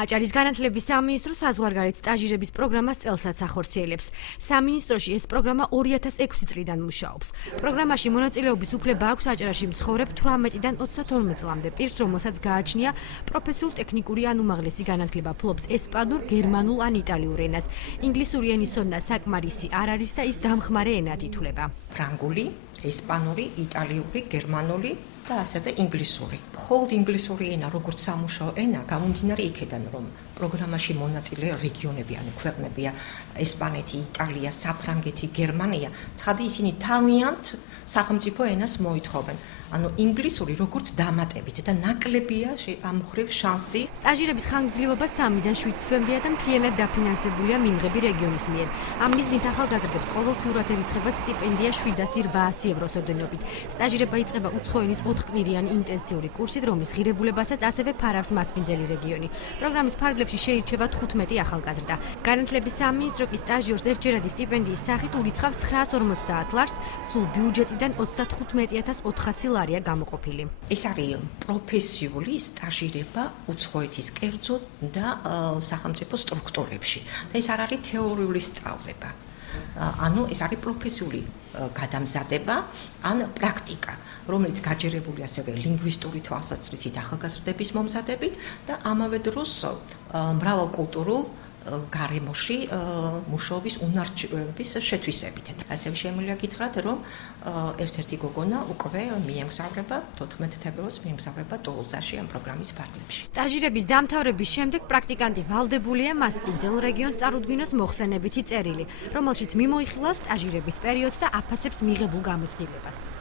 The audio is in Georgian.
აჭარის განათლების სამინისტრო საზღვარგარეთ სტაჟირების პროგრამას წელსაც ახორციელებს. სამინისტროში ეს პროგრამა 2006 წლიდან მუშაობს. პროგრამაში მონაწილეობის უფლება აქვს აჭარაში მცხოვრებ 18-დან 32 წლამდე პირს, რომელსაც გააჩნია პროფესიულ-ტექნიკური ან უმაღლესი განათლება, ფლობს ესპანურ, გერმანულ ან იტალიურ ენას. ინგლისური ენის ცოდნა საკმარისი არ არის და ის დამხმარე ენად ითვლება. ფრანგული, ესპანური, იტალიური, გერმანული და ასევე ინგლისური. მხოლოდ ინგლისური ენა, როგორც სამუშაო ენა, გამომდინარე იქედან, რომ პროგრამაში მონაწილე რეგიონები, ანუ ქვეყნებია ესპანეთი, იტალია, საფრანგეთი, გერმანია, ცხადი ისინი თავიანთ სახელმწიფო ენას მოითხოვენ. ანუ ინგლისური როგორც დამატებით და ნაკლებია ამ მხრივ შანსი. სტაჟირების ხანგრძლივობა 3-დან 7 თვემდეა და მთლიანად დაფინანსებულია მიმღები რეგიონის მიერ. ამ მიზნით ახალგაზრდებს ყოველთვიურად ერიცხებათ სტიპენდია 700-800 ევროს ოდენობით. სტაჟირება იწყება უცხოენის 4-კვირიანი ინტენსიური კურსით, რომლის ღირებულებასაც ასევე ფარავს მასპინძელი რეგიონი. პროგრამის ფარგლებში შეირჩება 15 ახალგაზრდა. განათლების სამინისტრო კი სტაჟიორს ერთჯერადი სტიპენდიის სახით ურიცხავს 950 ლარს, სულ ბიუჯეტიდან 35400 ლარია გამოყოფილი. ეს არის პროფესიული სტაჟირება უცხოეთის კერძო და სახელმწიფო სტრუქტურებში. და ეს არ არის თეორიული სწავლება. ანუ ეს არის პროფესიული გადამზადება ან პრაქტიკა, რომელიც გაჯერებული ასევე ლინგვისტური თვალსაზრისით ახალგაზრდების მომზადებით და ამავე დროს მრავალკულტურულ გარემოში მუშაობის უნარჩვების შეთვისებით. ასევე შემიძლია გითხრათ, რომ ერთ-ერთი გოგონა უკვე მიემგზავრება 14 თებერვალს მიემგზავრება ტულუზაში ამ პროგრამის ფარგლებში. სტაჟირების დამთავრების შემდეგ პრაქტიკანტი ვალდებულია მასპინძელ რეგიონს წარუდგინოს მოხსენებითი წერილი, რომელშიც მიმოიხილავს სტაჟირების პერიოდს და აფასებს მიღებულ გამოცდილებას.